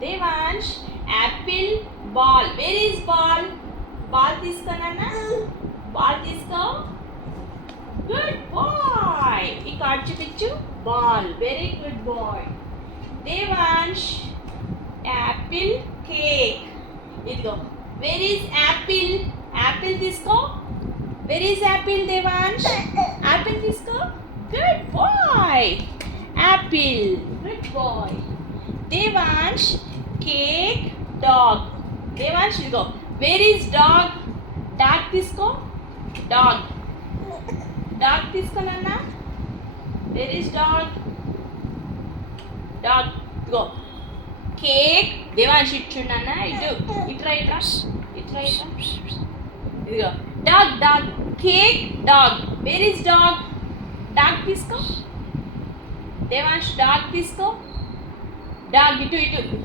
Devansh, apple, ball. Where is ball? Ball తీసుకో నాన్న. Ball తీసుకో. Good boy. ఈ కార్డ్ చూపించు. Ball. Very good boy. Devansh, apple, cake. ఇదిగో. Where is apple? Apple తీసుకో. Where is apple, Devansh? Apple తీసుకో. Good boy. Apple. Good boy. Devansh, cake, dog. Devansh, ఇదిగో. Where is dog? Dog తీసుకో. Dog. Dog తీసుకో నాన్న. Where is dog? Dog. ఇదిగో. Cake. Devansh ఇటు చూడు నాన్న. ఇట్రా. ఇదిగో. Dog. Cake, dog. Where is dog? Dog తీసుకో. Devansh, dog తీసుకో. Dog ఇటు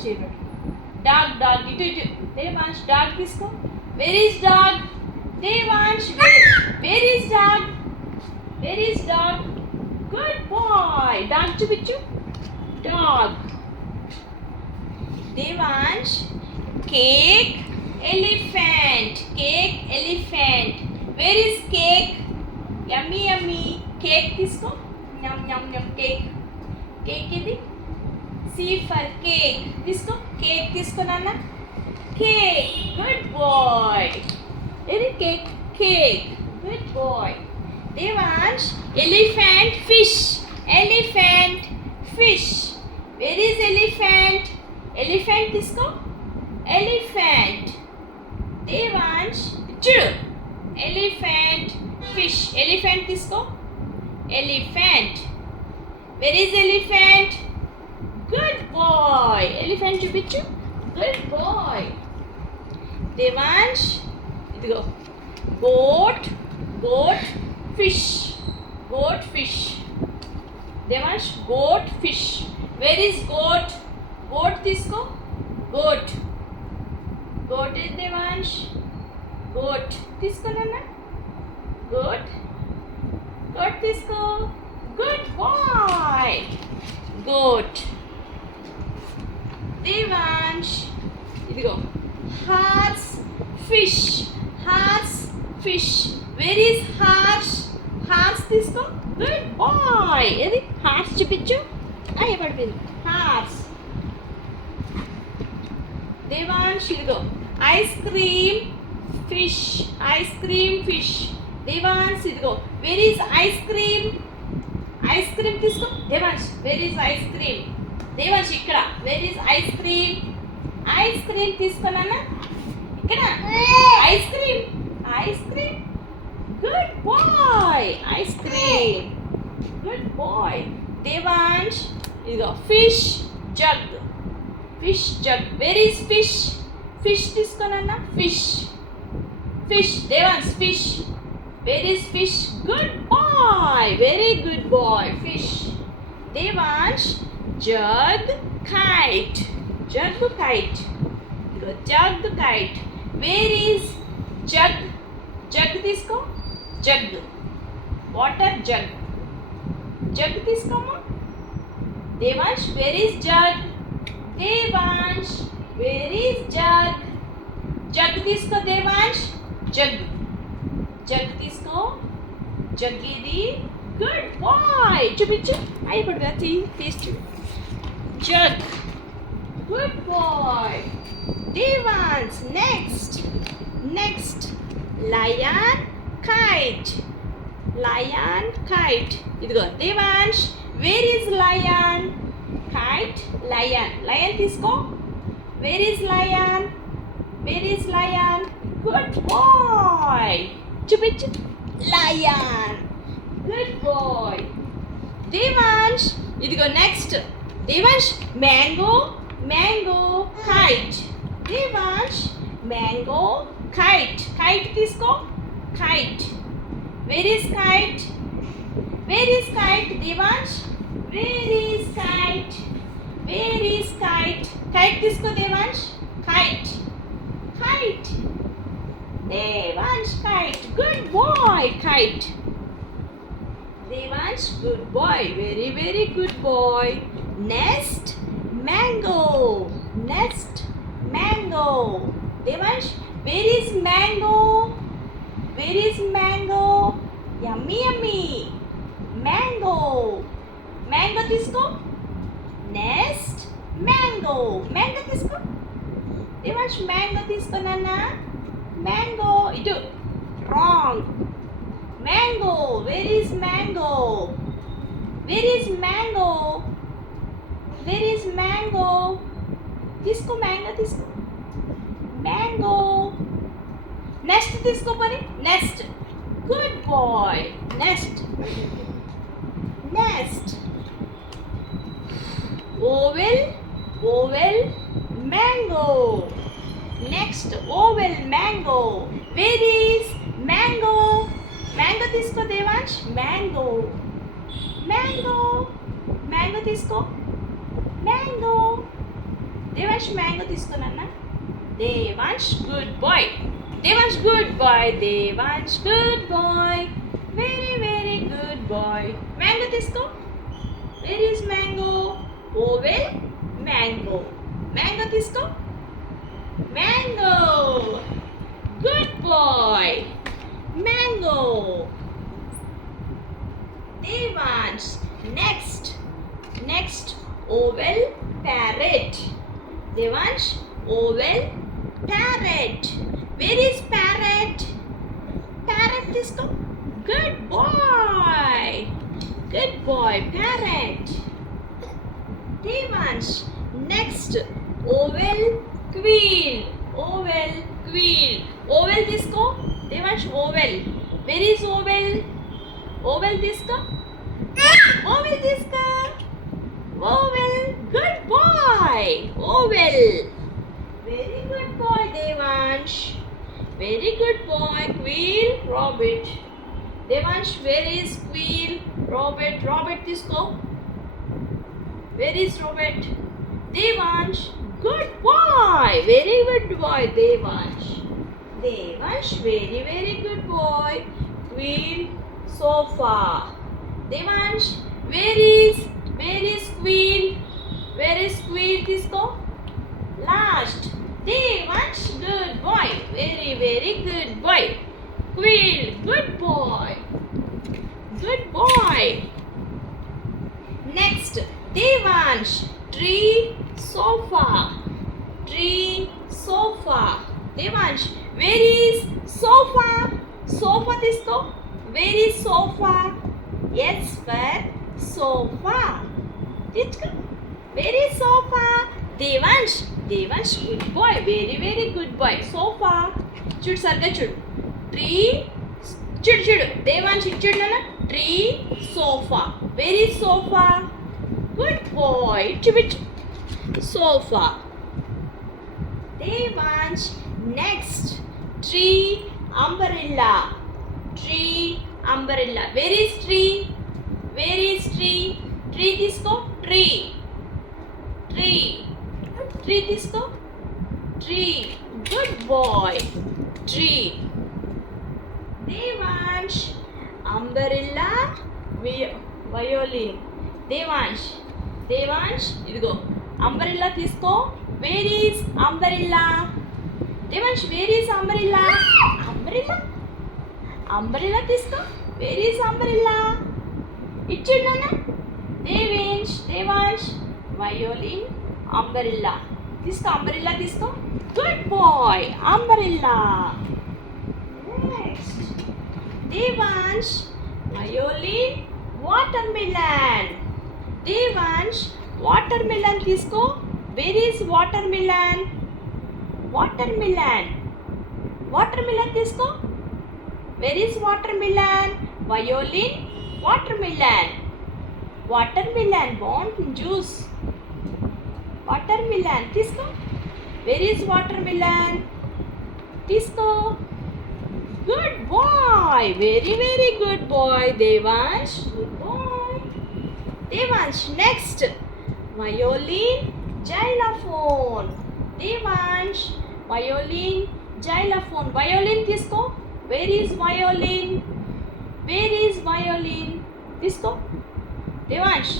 చేయబడు. Dog ఇటు. Devansh, dog తీసుకో. Where is dog? Devansh, where is dog? Where is dog? Good boy. Dog చూపించు. Dog. Devansh, cake, elephant. Cake, elephant. Where is cake? Yummy. Cake తీసుకో. Yum. Cake. Cake ఇది. C for cake. తీసుకో. Cake తీసుకో నాన్న. Cake. Good boy. ఇది cake. Cake. Good boy. Devansh, elephant, fish. Elephant, fish. Where is elephant? Elephant తీసుకో. Elephant. Devansh, చూడు. Elephant, fish. Elephant తీసుకో. Elephant. Where is elephant? Good boy. Elephant చూపించు. Good boy. Devansh, ఇదిగో. Goat, fish. Goat, fish. Devansh, goat, fish. Where is goat? Goat తీసుకో. Goat is Devansh. Goat తీసుకో నాన్న. Goat తీసుకో. Good boy. Goat. Devansh, ఇదిగో. Horse, fish. Where is horse? Horse తీసుకో. Good boy. ఏది horse చూపించు. పడిపోయింది. Horse. Devansh, ఇదిగో. Ice cream, fish. Devansh, ఇదిగో. Where is ice cream? Ice cream తీసుకో. Devansh, where is ice cream? Devansh ఇక్కడ. Where is ice cream? Ice cream తీసుకో నాన్న. ఇక్కడ. Ice cream. Good boy. Ice cream. Good boy. Devansh, ఇదిగో. Fish jug. Where is fish? Fish తీసుకో నాన్న. Fish. Devansh, fish. Where is fish? Good boy. Very good boy. Fish. Devansh, jug, kite. Where is jug? తీసుకో. Jug. Water jug. తీసుకోమా. Devansh, where is jug? Devansh, where is jug? తీసుకో Devansh. Jug తీసుకో. Jug ఇది. Good boy. చూపించు. అయిపోయిందా? తీసి Jug. Good boy. Devansh, next. Lion, kite. ఇదిగో. Devansh, where is lion? Kite, lion తీసుకో. Where is lion? Good boy. చూపించు. Lion. Good boy. Devansh, ఇదిగో next. Devansh, mango, kite. Devansh, mango, kite. తీసుకో. Kite. Where is kite? Devansh, where is kite? Kite తీసుకో Devansh. Kite. Devansh, kite. Good boy. Kite. Devansh, good boy. Very good boy. Nest, mango. Next, mango. Devansh, where is mango? Where is mango? Yummy, yummy. Mango. Mango తీసుకో. Next, mango. Mango తీసుకో. Devansh, mango తీసుకో నాన్న. Mango. ఇటు. Wrong. Mango. Where is mango? Where is mango? Where is mango? తీసుకో mango తీసుకో. Mango. Next తీసుకో పని. Next. Good boy. Next. Next. Oval. Oval. Mango. Next. Oval. Mango. Where is mango? Mango తీసుకో Devansh. Mango. Mango. Mango తీసుకో. Mango. Devansh mango తీసుకో నాన్న. Devansh good boy. Devansh good boy. Devansh good boy. Very very good boy. Mango తీసుకో. Where is mango? Oval mango. Mango తీసుకో. Mango. Good boy. Mango. Devansh. Next. Next oval parrot. Devansh, oval parrot. Where is parrot? Parrot తీసుకో. Good boy. Good boy, parrot. Devansh. Next, oval quail. Oval quail. Oval తీసుకో. Devansh, oval. Where is oval? Oval తీసుకో. Oval తీసుకో. Oval. Good boy. Oval. Very good boy, Devansh. Very good boy. Quail, Robert. Devansh, where is quail? Robert. Robert, తీసుకో. Where is Robert? Devansh. Good boy. Very good boy, Devansh. Devansh, very very good boy. Quail, sofa. Devansh, where is quail? Where is quail? తీసుకో. Last. Devansh, good boy. Very very good boy. Quail, good boy. Good boy. Next, Devansh. Tree, sofa. Tree, sofa. Devansh, where is sofa? Sofa తీసుకో. Where is sofa? Yes for sofa. తీసుకో. Where is sofa? Devansh. Devansh, good boy. Very very good boy. Sofa. చూడు సరిగ్గా చూడు. Tree. చూడు చూడు. దేవాంశ్ చూడు నాన్న. Tree, sofa. Where is sofa? Good boy. చూపించు. Sofa. Devansh. Next. Tree, umbrella. Tree, umbrella. Where is tree? Where is tree? Tree తీసుకో. Tree. Tree. Tree తీసుకో. Tree. Good boy. Tree. Devansh. Umbrella, violin. Devansh. Devansh, ఇదిగో. Umbrella తీసుకో. Where is umbrella? Devansh, where is umbrella? Umbrella. Umbrella తీసుకో. Where is umbrella? ఇచ్చుడు నాన్న. Devansh, violin, umbrella. తీసుకో. Umbrella తీసుకో. Good boy. Umbrella. Next. Devansh, violin, watermelon. Devansh, watermelon తీసుకో. Where is watermelon? Watermelon. Watermelon తీసుకో. Where is watermelon? Violin, watermelon. Watermelon, want juice. Watermelon తీసుకో. Where is watermelon? తీసుకో. Good boy. Very very good boy, Devansh. Good boy. Devansh. Next, violin, xylophone. Devansh, violin, xylophone. Violin తీసుకో. Where is violin? Where is violin? తీసుకో. Devansh.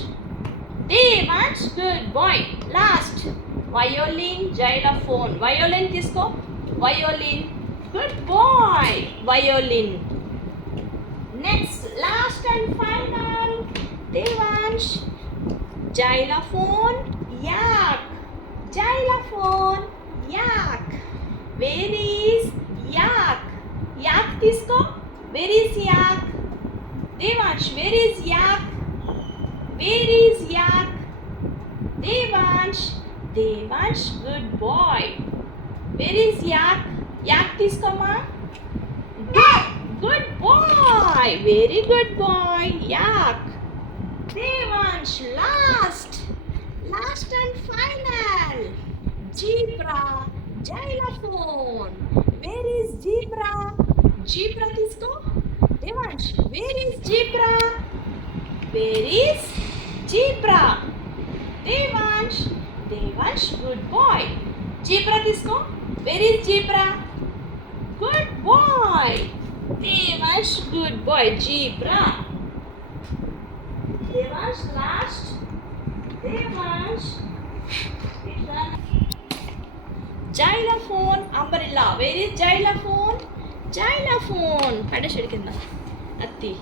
Devansh, good boy. Last, violin xylophone violin తీసుకో violin good boy violin next last and final Devansh xylophone yak xylophone yak where is yak yak తీసుకో where is yak devansh where is yak where is yak devansh devansh good boy where is yak yak తీసుకోమా good boy very good boy yak Devansh, last and final. Zebra, xylophone. Where is zebra? Zebra తీసుకో. Devansh, where is zebra? Where is zebra? Devansh, Devansh, good boy. Zebra తీసుకో. Where is zebra? Good boy. Devansh, good boy. Zebra. Devansh last. Devansh. Xylophone umbrella. Where is xylophone? Xylophone. Pada shedi kinda. Atti.